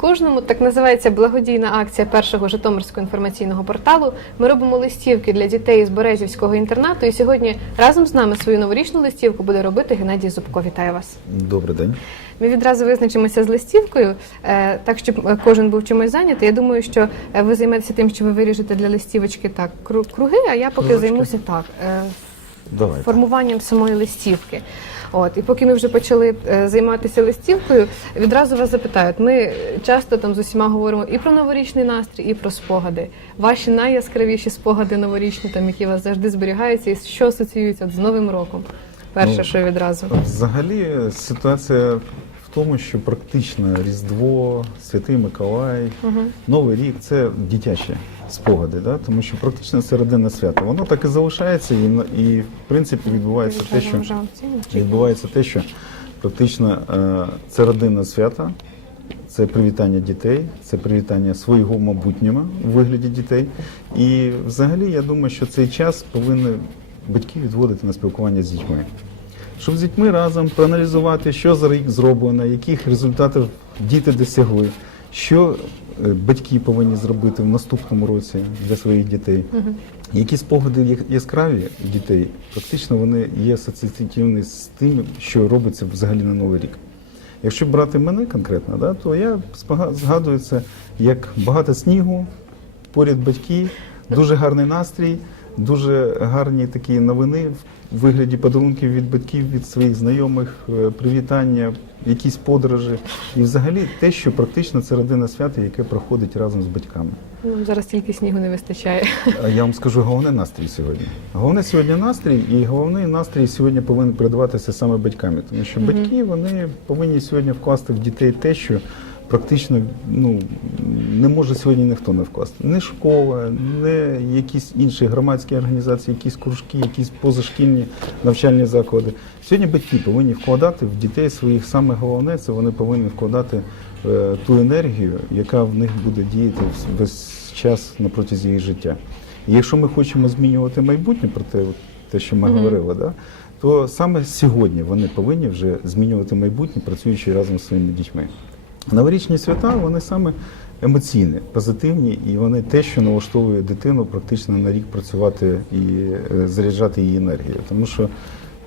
кожному так називається благодійна акція першого Житомирського інформаційного порталу. Ми робимо листівки для дітей з Березівського інтернату. І сьогодні разом з нами свою новорічну листівку буде робити Геннадій Зубко. Вітаю вас. Добрий день. Ми відразу визначимося з листівкою, е, так щоб е, кожен був чимось зайнятий. Я думаю, що е, ви займетеся тим, що ви виріжете для листівочки так кру- круги, а я поки Кружечки. займуся так. Давайте. формуванням самої листівки. От і поки ми вже почали е, займатися листівкою, відразу вас запитають. Ми часто там з усіма говоримо і про новорічний настрій, і про спогади. Ваші найяскравіші спогади новорічні, там які у вас завжди зберігаються, і що асоціюються з Новим роком. Перше, Ну, що відразу. Взагалі ситуація в тому, що практично Різдво, Святий Миколай, Угу. Новий рік це дитячі спогади, да? тому що практично це родинне свято. Воно так і залишається, і, і в принципі відбувається те, що відбувається те, що практично е, це родинне свято, це привітання дітей, це привітання свого майбутнього у вигляді дітей. І взагалі я думаю, що цей час повинні батьки відводити на спілкування з дітьми. Щоб з дітьми разом проаналізувати, що за рік зроблено, яких результатів діти досягли, що е, батьки повинні зробити в наступному році для своїх дітей. Які спогади яскраві дітей, практично вони є асоціативні з тим, що робиться взагалі на Новий рік. Якщо брати мене конкретно, да, то я згадую це як багато снігу, поряд батьки, дуже гарний настрій, дуже гарні такі новини в вигляді подарунків від батьків, від своїх знайомих, е, привітання, якісь подорожі. І взагалі те, що практично це родинне свято, яке проходить разом з батьками. Ну, зараз тільки снігу не вистачає. Я вам скажу головне настрій сьогодні. Головне сьогодні настрій, і головний настрій сьогодні повинен передаватися саме батьками, тому що батьки вони повинні сьогодні вкласти в дітей те, що практично ну не може сьогодні ніхто не вкласти. Не школа, не якісь інші громадські організації, якісь кружки, якісь позашкільні навчальні заклади. Сьогодні батьки повинні вкладати в дітей своїх саме головне це вони повинні вкладати е, ту енергію, яка в них буде діяти весь час на протязі їх життя. І якщо ми хочемо змінювати майбутнє, про те, те, що ми Мгм. говорили, да, то саме сьогодні вони повинні вже змінювати майбутнє, працюючи разом з своїми дітьми. Новорічні свята вони саме емоційні, позитивні, і вони те, що налаштовує дитину практично на рік працювати і е, заряджати її енергією. Тому що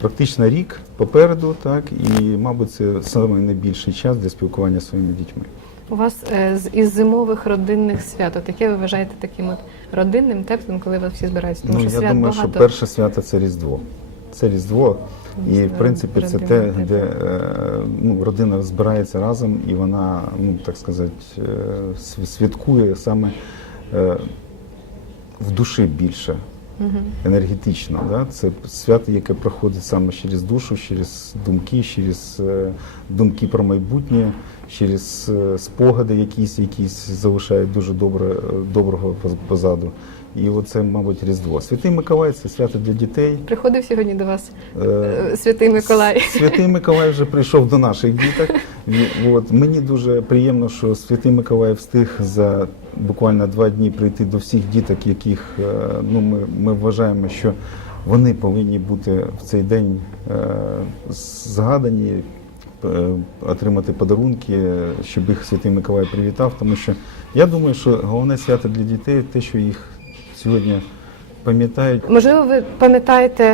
практично рік попереду, так, і, мабуть, це саме найбільший час для спілкування зі своїми дітьми. У вас е, з із зимових родинних свят, от яке ви вважаєте таким от родинним, теплим, коли вас всі збираються? Тому ну, що я свят думаю, багато. що перше свято це Різдво. Це Різдво, і в принципі це те, де е, ну, родина збирається разом і вона, ну так сказати, е, святкує саме е, в душі більше. Енергетично, да? це свято, яке проходить саме через душу, через думки, через е, думки про майбутнє, через е, спогади, якісь, якісь залишають дуже добре, е, доброго позаду. І оце, мабуть, Різдво. Святий Миколай це свято для дітей. Приходив сьогодні до вас е, святий Миколай. Святий Миколай вже прийшов до наших діток. От, мені дуже приємно, що Святий Миколай встиг за буквально два дні прийти до всіх діток, яких е, ну, ми, ми вважаємо, що вони повинні бути в цей день е, згадані, е, отримати подарунки, щоб їх Святий Миколай привітав. Тому що я думаю, що головне свято для дітей те, що їх сьогодні пам'ятають. Можливо, ви пам'ятаєте,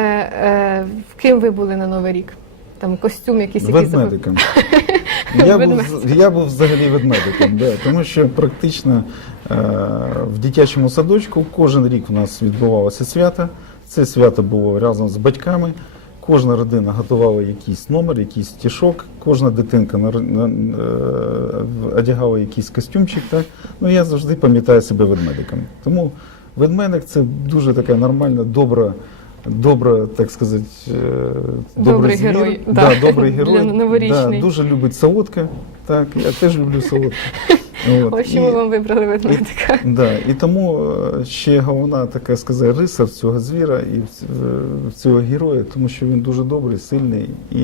ким ви були на Новий рік? Там костюм якийсь який запах- Ведмедиком. Я був, я був взагалі ведмедиком, да, тому що практично е, в дитячому садочку кожен рік у нас відбувалося свято. Це свято було разом з батьками. Кожна родина готувала якийсь номер, якийсь стішок, кожна дитинка на, на, е, одягала якийсь костюмчик. Так? Ну, я завжди пам'ятаю себе ведмедиком. Тому ведмедик це дуже така нормальна, добра, добра, так сказати, е, Добрий звір. герой, Да, да, добрий герой. новорічний. Да, дуже любить солодке. Так, я теж люблю солодке. От. Ось чому І- вам вибрали ведмедика. Да, і тому е, ще головна така сказати, риса в цього звіра і в цього героя, тому що він дуже добрий, сильний і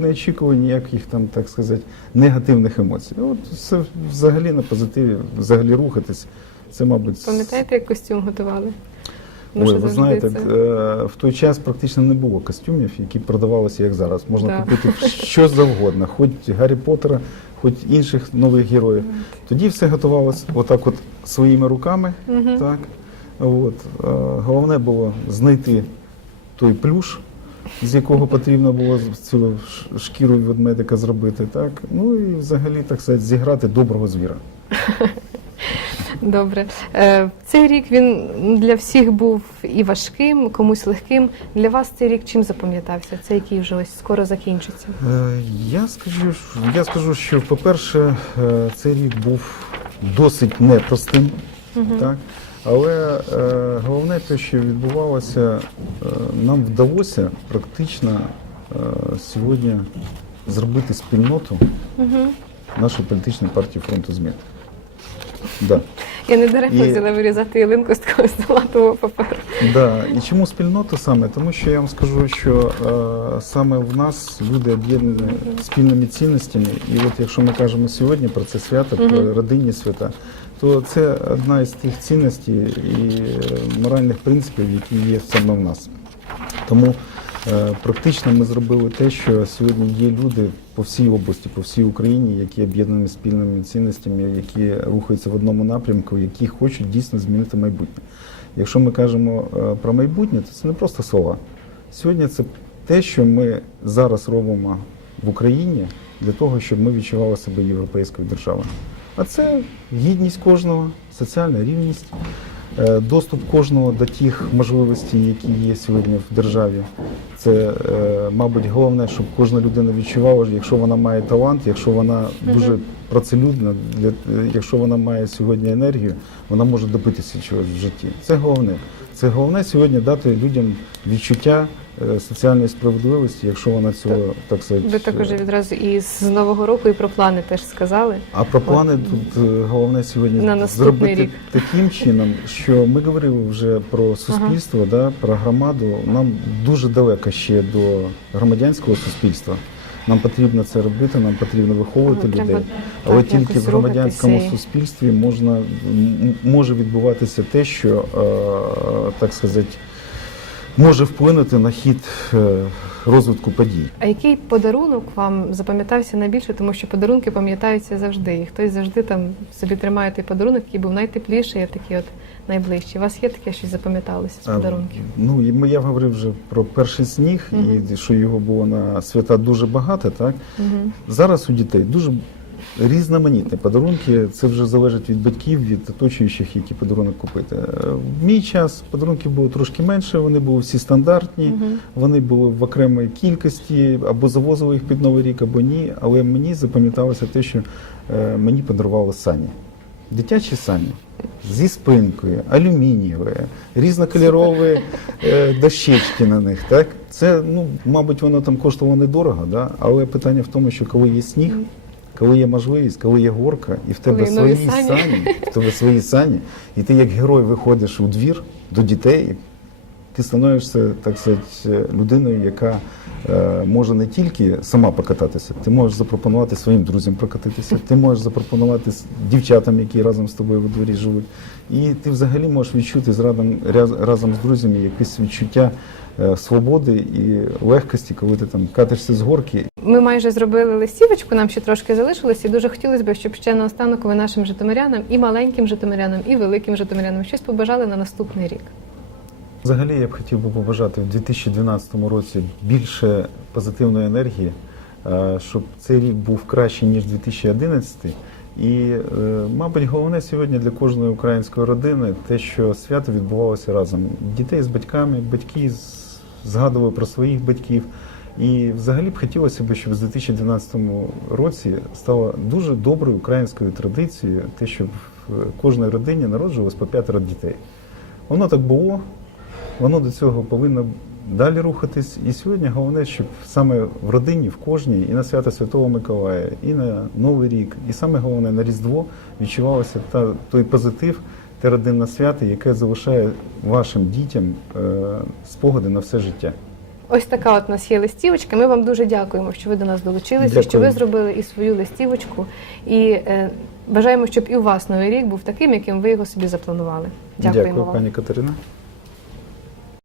не очікує ніяких там, так сказати, негативних емоцій. От все взагалі на позитиві, взагалі рухатись. Це, мабуть, Пам'ятаєте, як костюм готували? Тому що Ой, ви знаєте, це- е, в той час практично не було костюмів, які продавалися як зараз. Можна Да. купити що завгодно, хоч Гаррі Поттера, хоч інших нових героїв. Тоді все готувалося отак, от своїми руками. Мгм. Так, от. Е, Головне було знайти той плюш, з якого потрібно було цю шкіру ведмедика зробити. Так? Ну і взагалі так сказати, зіграти доброго звіра. Добре. Е, Цей рік він для всіх був і важким, комусь легким. Для вас цей рік чим запам'ятався? Це який вже ось скоро закінчиться. Е, Я скажу, я скажу, що, по-перше, е, цей рік був досить непростим, так? але е, головне те, що відбувалося, е, нам вдалося практично е, сьогодні зробити спільноту Угу. нашої політичної партії фронту змін. Да. Я не даремно І- взяла вирізати ялинку з такого салатового паперу. Да. І чому спільноту саме? Тому що я вам скажу, що е, саме в нас люди об'єднані спільними цінностями. І от якщо ми кажемо сьогодні про це свято, про родинні свята, то це одна із тих цінностей і е, моральних принципів, які є саме в нас. Тому практично ми зробили те, що сьогодні є люди по всій області, по всій Україні, які об'єднані спільними цінностями, які рухаються в одному напрямку, які хочуть дійсно змінити майбутнє. Якщо ми кажемо е, про майбутнє, то це не просто слова. Сьогодні це те, що ми зараз робимо в Україні для того, щоб ми відчували себе європейською державою. А це гідність кожного, соціальна рівність, е, доступ кожного до тих можливостей, які є сьогодні в державі. Це, е, мабуть, головне, щоб кожна людина відчувала, якщо вона має талант, якщо вона дуже працелюдна, для, е, якщо вона має сьогодні енергію, вона може добитися чогось в житті. Це головне. Це головне сьогодні дати людям відчуття е, соціальної справедливості, якщо вона цього так сказати. Ви також відразу і з Нового року, і про плани теж сказали. А про плани тут е, головне сьогодні На зробити рік. таким чином, що ми говорили вже про суспільство, да, про громаду. Нам дуже далеко ще до громадянського суспільства. Нам потрібно це робити, нам потрібно виховувати Ну, людей. Але так тільки в громадянському суспільстві можна може відбуватися те, що е, так сказати може вплинути на хід е, розвитку подій. А який подарунок вам запам'ятався найбільше, тому що подарунки пам'ятаються завжди, і хтось завжди там собі тримає той подарунок, який був найтепліший, а такий от найближчий. У вас є таке щось запам'яталося з А. Ну, я говорив вже про перший сніг, і що його було на свята дуже багато. Так? Угу. Зараз у дітей дуже різноманітні подарунки. Це вже залежить від батьків, від оточуючих, які подарунок купити. Е, В мій час подарунків було трошки менше, вони були всі стандартні, вони були в окремій кількості, або завозили їх під Новий рік, або ні. Але мені запам'яталося те, що е, мені подарували сані. Дитячі сані. Зі спинкою, алюмінієві, різнокольорові е, дощечки на них. Так? Це, ну, мабуть, воно там коштувало недорого, да? але питання в тому, що коли є сніг, коли є можливість, коли є горка, і в тебе Коли свої сані. сані, в тебе свої сані, і ти як герой виходиш у двір до дітей, ти становишся, так сказати, людиною, яка е, може не тільки сама покататися, ти можеш запропонувати своїм друзям прокатитися, ти можеш запропонувати дівчатам, які разом з тобою в дворі живуть. І ти взагалі можеш відчути з радом, ряз- разом з друзями якесь відчуття е, свободи і легкості, коли ти там катишся з горки Ми майже зробили листівочку, нам ще трошки залишилось, і дуже хотілося б, щоб ще наостанок ви нашим житомирянам, і маленьким житомирянам, і великим житомирянам щось побажали на наступний рік. Взагалі я б хотів би побажати в 2012 році більше позитивної енергії, е, щоб цей рік був кращий ніж 2011. І, е, мабуть, головне сьогодні для кожної української родини те, що свято відбувалося разом. Дітей з батьками, батьки згадували про своїх батьків. І взагалі б хотілося б, щоб з 2012 році стало дуже доброю українською традицією, те, щоб в кожній родині народжувалось по п'ятеро дітей. Воно так було, воно до цього повинно далі рухатись. І сьогодні головне, щоб саме в родині, в кожній, і на свято Святого Миколая, і на Новий рік, і саме головне на Різдво відчувалося та, той позитив, те родинне свято, яке залишає вашим дітям е, спогади на все життя. Ось така от у нас є листівочка. Ми вам дуже дякуємо, що ви до нас долучилися, що ви зробили і свою листівочку. І е, бажаємо, щоб і у вас новий рік був таким, яким ви його собі запланували. Дякуємо Дякую, вам. пані Катерина.